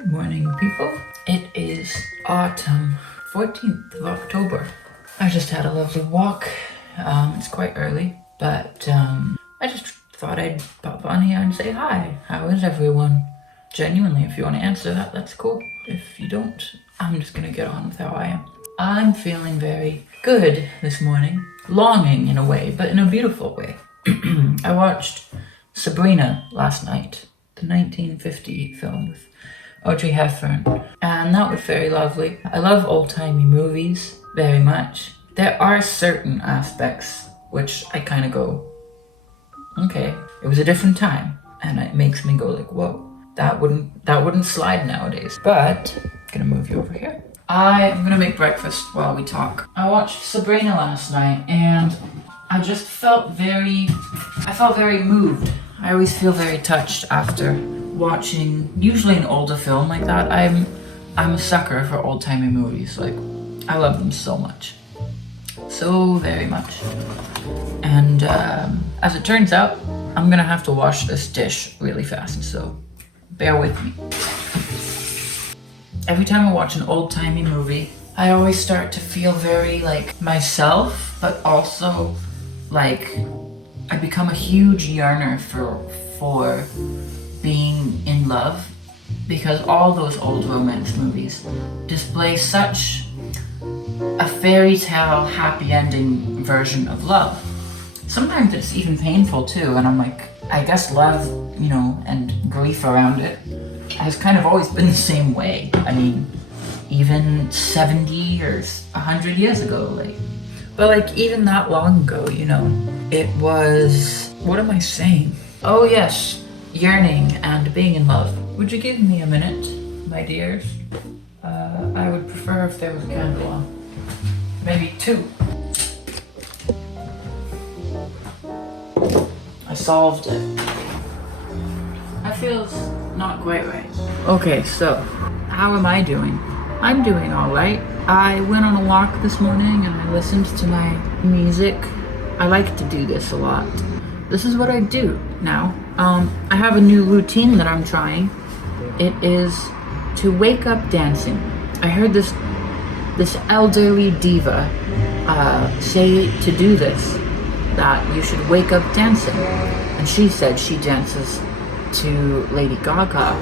Good morning, people. It is autumn, 14th of October. I just had a lovely walk. It's quite early, but I just thought I'd pop on here and say hi. How is everyone? Genuinely, if you want to answer that, that's cool. If you don't, I'm just gonna get on with how I am. I'm feeling very good this morning. Longing in a way, but in a beautiful way. I watched Sabrina last night, the 1950 film with Audrey Hepburn, and that was very lovely. I love old-timey movies very much. There are certain aspects which I kind of go, okay, it was a different time, and it makes me go like, whoa, that wouldn't slide nowadays. But I'm gonna move you over here. I'm gonna make breakfast while we talk. I watched Sabrina last night, and I just felt very moved. I always feel very touched after watching usually an older film like that. I'm a sucker for old-timey movies. Like, I love them so much. So very much. And as it turns out, I'm gonna have to wash this dish really fast, so bear with me. Every time I watch an old-timey movie, I always start to feel very like myself, but also like I become a huge yearner for being in love, because all those old romance movies display such a fairy tale happy ending version of love. Sometimes it's even painful too, and I'm like, I guess love, and grief around it has kind of always been the same way. I mean, even 70 or 100 years ago, but even that long ago, it was, what am I saying? Oh yes, yearning and being in love. Would you give me a minute, my dears? I would prefer if there was a candle on. Maybe two. I solved it. That feels not quite right. Okay, so how am I doing? I'm doing all right. I went on a walk this morning and I listened to my music. I like to do this a lot. This is what I do now. I have a new routine that I'm trying. It is to wake up dancing. I heard this elderly diva say to do this, that you should wake up dancing. And she said she dances to Lady Gaga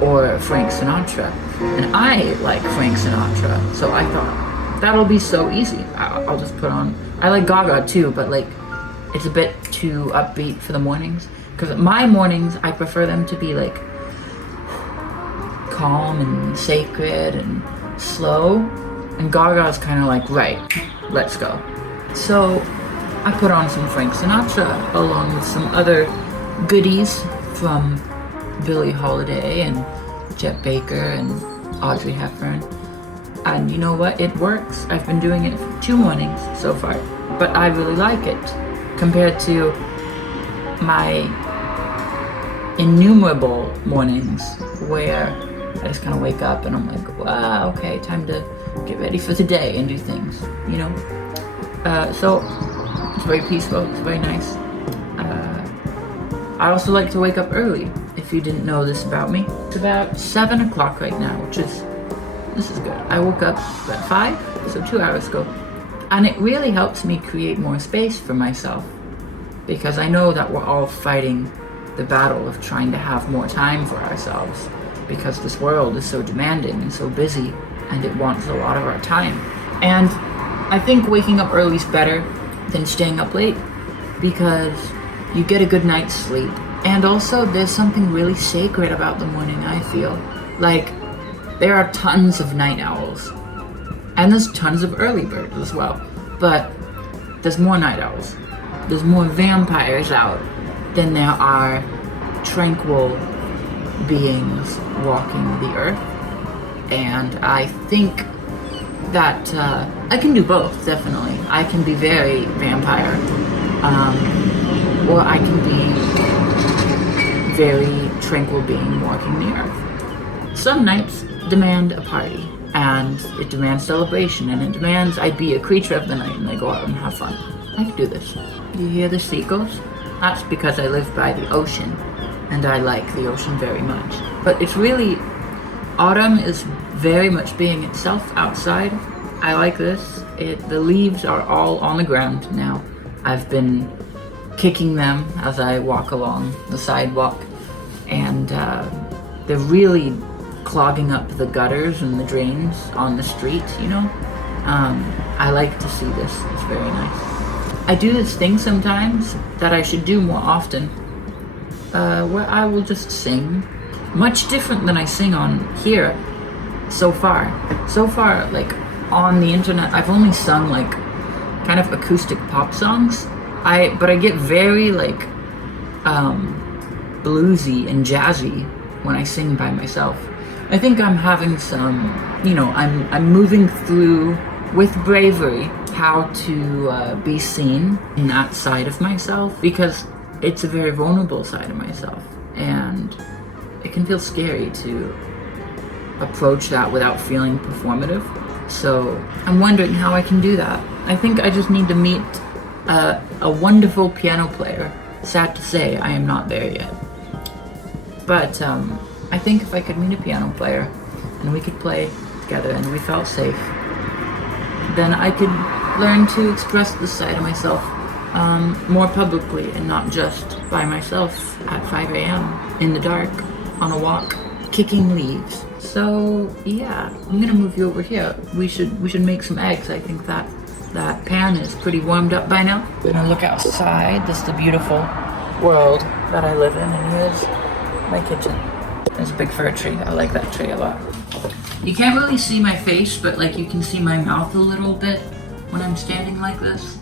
or Frank Sinatra. And I like Frank Sinatra, so I thought, that'll be so easy. I'll just put on, I like Gaga too, but it's a bit too upbeat for the mornings. Because my mornings, I prefer them to be calm and sacred and slow. And Gaga's kind of like, right, let's go. So I put on some Frank Sinatra along with some other goodies from Billie Holiday and Chet Baker and Audrey Hepburn. And you know what? It works. I've been doing it for 2 mornings so far, but I really like it compared to my innumerable mornings where I just kind of wake up and I'm like, wow, okay, time to get ready for the day and do things, So it's very peaceful, it's very nice. I also like to wake up early, if you didn't know this about me. It's about 7 o'clock right now, this is good. I woke up at 5, so 2 hours ago. And it really helps me create more space for myself, because I know that we're all fighting the battle of trying to have more time for ourselves, because this world is so demanding and so busy, and it wants a lot of our time. And I think waking up early is better than staying up late, because you get a good night's sleep. And also, there's something really sacred about the morning, I feel. There are tons of night owls, and there's tons of early birds as well, but there's more night owls. There's more vampires out than there are tranquil beings walking the earth. And I think that I can do both, definitely. I can be very vampire, or I can be very tranquil being walking the earth. Some nights demand a party, and it demands celebration, and it demands I be a creature of the night and I go out and have fun. I can do this. You hear the seagulls? That's because I live by the ocean, and I like the ocean very much. But it's really Autumn is very much being itself outside. I like this. The leaves are all on the ground now. I've been kicking them as I walk along the sidewalk, and they're really clogging up the gutters and the drains on the street, you know? I like to see this. It's very nice. I do this thing sometimes that I should do more often, where I will just sing. Much different than I sing on here so far. So far, like, on the internet, I've only sung, like, kind of acoustic pop songs. But I get very, like, bluesy and jazzy when I sing by myself. I think I'm having some, you know, I'm moving through with bravery how to be seen in that side of myself, because it's a very vulnerable side of myself, and it can feel scary to approach that without feeling performative. So I'm wondering how I can do that. I think I just need to meet a wonderful piano player. Sad to say, I am not there yet. But I think if I could meet a piano player and we could play together and we felt safe, then I could learn to express this side of myself more publicly and not just by myself at 5 a.m. in the dark on a walk, kicking leaves. So yeah, I'm gonna move you over here. We should make some eggs. I think that pan is pretty warmed up by now. We're gonna look outside. This is the beautiful world that I live in, and here's my kitchen. There's a big fir tree. I like that tree a lot. You can't really see my face, but like you can see my mouth a little bit when I'm standing like this.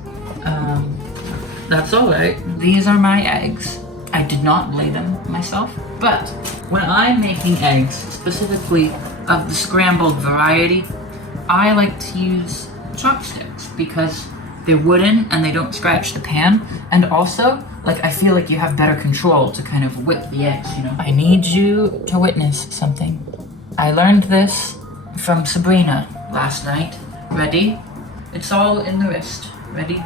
That's all right. These are my eggs. I did not lay them myself, but when I'm making eggs, specifically of the scrambled variety, I like to use chopsticks because they're wooden and they don't scratch the pan, and also, like, I feel like you have better control to kind of whip the eggs, you know? I need you to witness something. I learned this from Sabrina last night. Ready? It's all in the wrist. Ready?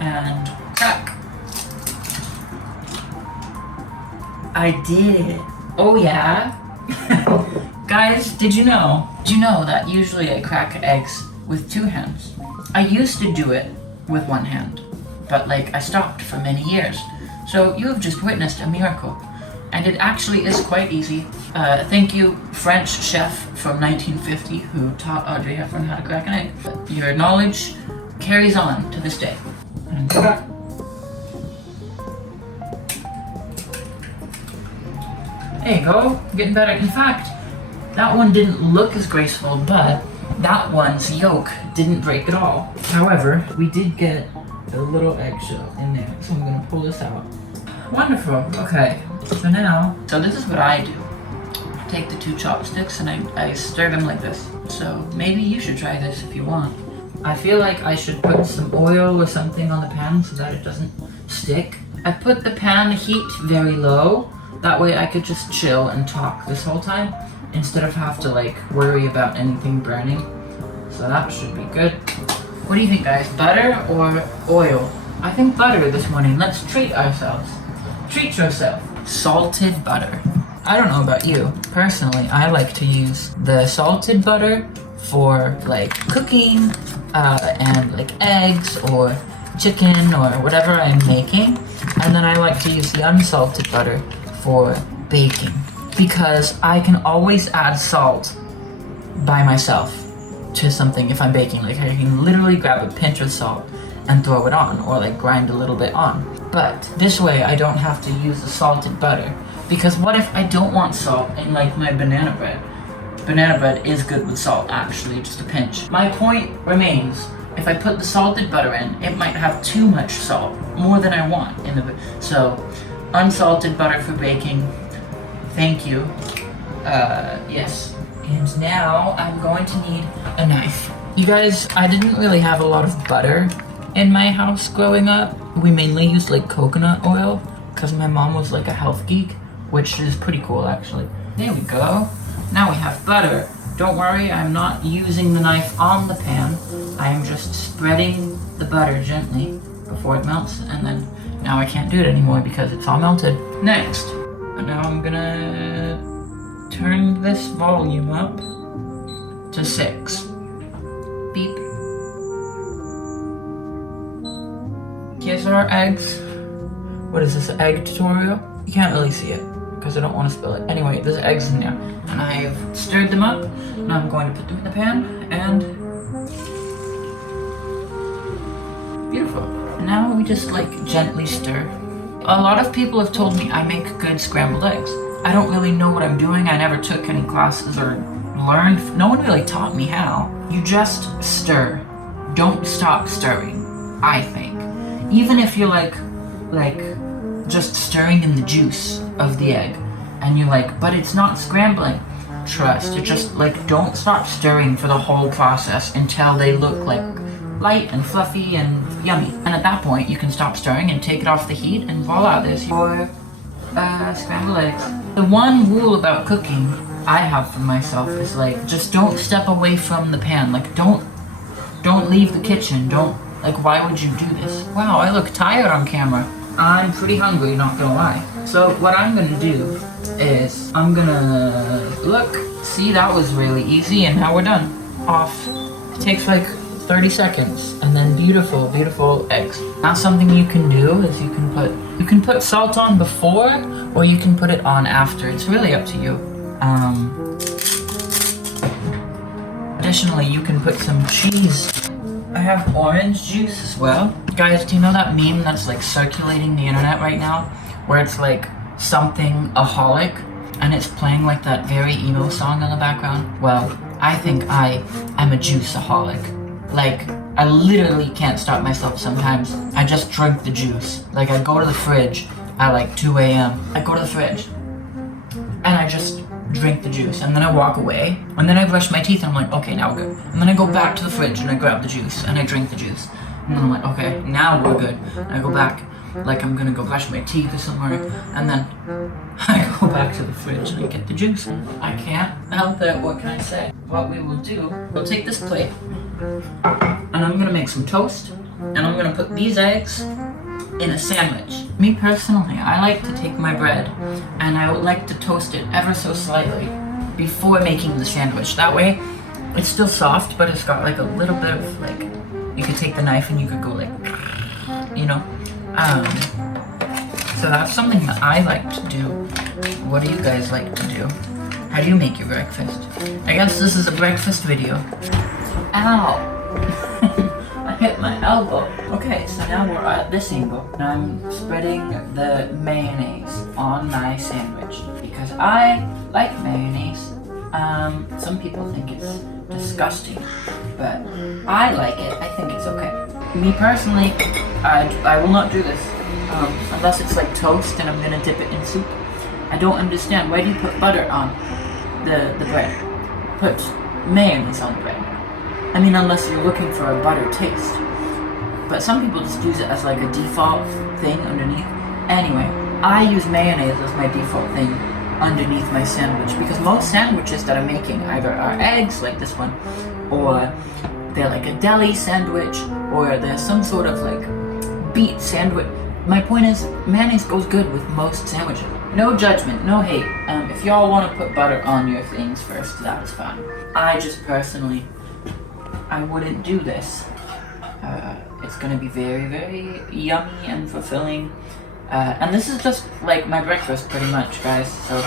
And crack. I did it. Oh yeah? Guys, did you know that usually I crack eggs with 2 hands? I used to do it with 1 hand, but like I stopped for many years. So you have just witnessed a miracle. And it actually is quite easy. Thank you, French chef from 1950 who taught Audrey Hepburn how to crack an egg. Your knowledge carries on to this day. And there you go, getting better. In fact, that one didn't look as graceful, but that one's yolk didn't break at all. However, we did get a little eggshell in there, so I'm gonna pull this out. Wonderful, okay. So this is what I do. I take the 2 chopsticks and I stir them like this. So maybe you should try this if you want. I feel like I should put some oil or something on the pan so that it doesn't stick. I put the pan heat very low. That way I could just chill and talk this whole time instead of have to like worry about anything burning. So that should be good. What do you think, guys? Butter or oil? I think butter this morning. Let's treat ourselves. Treat yourself. Salted butter. I don't know about you. Personally, I like to use the salted butter for like cooking and like eggs or chicken or whatever I'm making. And then I like to use the unsalted butter for baking, because I can always add salt by myself to something if I'm baking. Like I can literally grab a pinch of salt and throw it on, or like grind a little bit on. But this way I don't have to use the salted butter, because what if I don't want salt in like my banana bread? Banana bread is good with salt, actually, just a pinch. My point remains, if I put the salted butter in, it might have too much salt, more than I want in the, so unsalted butter for baking. Thank you. Yes. And now I'm going to need a knife. You guys, I didn't really have a lot of butter in my house growing up. We mainly used like coconut oil because my mom was like a health geek, which is pretty cool actually. There we go. Now we have butter. Don't worry, I'm not using the knife on the pan. I am just spreading the butter gently before it melts, and then now I can't do it anymore because it's all melted. Next, now I'm gonna turn this volume up to 6. Beep. Here's our eggs. What is this, an egg tutorial? You can't really see it because I don't want to spill it. Anyway, there's eggs in there. And I've stirred them up. Now I'm going to put them in the pan and beautiful. Now we just like gently stir. A lot of people have told me I make good scrambled eggs. I don't really know what I'm doing. I never took any classes or learned. No one really taught me how. You just stir. Don't stop stirring, I think. Even if you're like just stirring in the juice of the egg and you're like, but it's not scrambling. Trust, it just like don't stop stirring for the whole process until they look like light and fluffy and yummy. And at that point you can stop stirring and take it off the heat and voila, there's your scrambled eggs. The one rule about cooking I have for myself is like just don't step away from the pan. Like don't leave the kitchen. Don't, like, why would you do this? Wow, I look tired on camera. I'm pretty hungry, not gonna lie. So what I'm gonna do is I'm gonna look. See, that was really easy, and now we're done. Off. It takes like 30 seconds, and then beautiful, beautiful eggs. Now something you can do is you can put salt on before, or you can put it on after. It's really up to you. Additionally, you can put some cheese. I have orange juice as well. Guys, do you know that meme that's like circulating the internet right now? Where it's like something-aholic, and it's playing like that very emo song in the background? Well, I think I am a juiceaholic. Like, I literally can't stop myself sometimes. I just drink the juice. Like, I go to the fridge at like 2 a.m. I go to the fridge, and I just drink the juice, and then I walk away, and then I brush my teeth, and I'm like, okay, now we're good. And then I go back to the fridge, and I grab the juice, and I drink the juice. And then I'm like, okay, now we're good. And I go back, like I'm gonna go brush my teeth or somewhere, and then I go back to the fridge, and I get the juice. I can't help it, what can I say? What we will do, we'll take this plate, and I'm gonna make some toast, and I'm gonna put these eggs in a sandwich. Me personally, I like to take my bread and I would like to toast it ever so slightly before making the sandwich. That way, it's still soft, but it's got like a little bit of like, you could take the knife and you could go like, you know? So that's something that I like to do. What do you guys like to do? How do you make your breakfast? I guess this is a breakfast video. Ow! I hit my elbow. Okay, so now we're at this angle, and I'm spreading the mayonnaise on my sandwich because I like mayonnaise. Some people think it's disgusting, but I like it. I think it's okay. Me personally, I will not do this unless it's like toast and I'm gonna dip it in soup. I don't understand. Why do you put butter on the bread? Put mayonnaise on bread. I mean, unless you're looking for a butter taste. But some people just use it as like a default thing underneath. Anyway, I use mayonnaise as my default thing underneath my sandwich because most sandwiches that I'm making either are eggs, like this one, or they're like a deli sandwich, or they're some sort of like beet sandwich. My point is, mayonnaise goes good with most sandwiches. No judgment, no hate. If y'all want to put butter on your things first, that is fine. I just personally, I wouldn't do this. It's gonna be very, very yummy and fulfilling. And this is just like my breakfast pretty much, guys. So,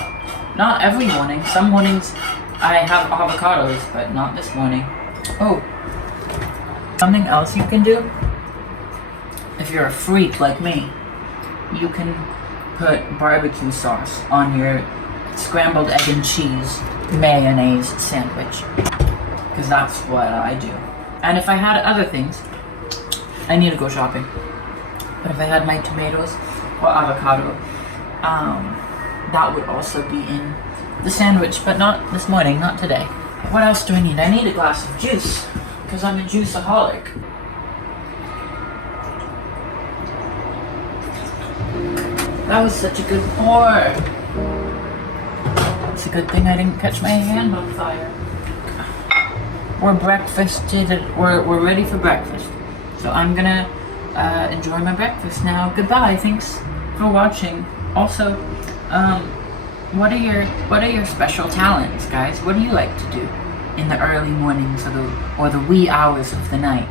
not every morning. Some mornings I have avocados, but not this morning. Oh, something else you can do, if you're a freak like me, you can put barbecue sauce on your scrambled egg and cheese mayonnaise sandwich. Because that's what I do. And if I had other things, I need to go shopping. But if I had my tomatoes or avocado, that would also be in the sandwich, but not this morning, not today. What else do I need? I need a glass of juice, because I'm a juiceaholic. That was such a good pour. It's a good thing I didn't catch my hand on fire. We're we're ready for breakfast. So I'm gonna enjoy my breakfast now. Goodbye, thanks for watching. Also, what are your special talents, guys? What do you like to do in the early mornings or the wee hours of the night?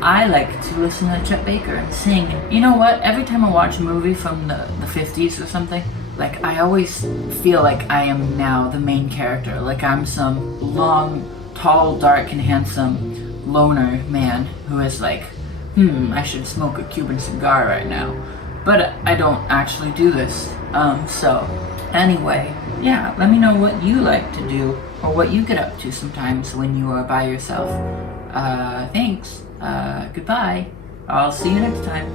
I like to listen to Chet Baker and sing. You know what? Every time I watch a movie from the 50s or something, like I always feel like I am now the main character. Like I'm some long, tall, dark, and handsome loner man who is like, I should smoke a Cuban cigar right now. But I don't actually do this. So anyway, yeah, let me know what you like to do or what you get up to sometimes when you are by yourself. Thanks. Goodbye. I'll see you next time.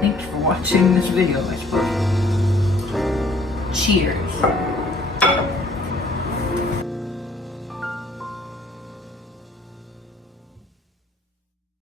Thanks for watching this video, I suppose. Cheers.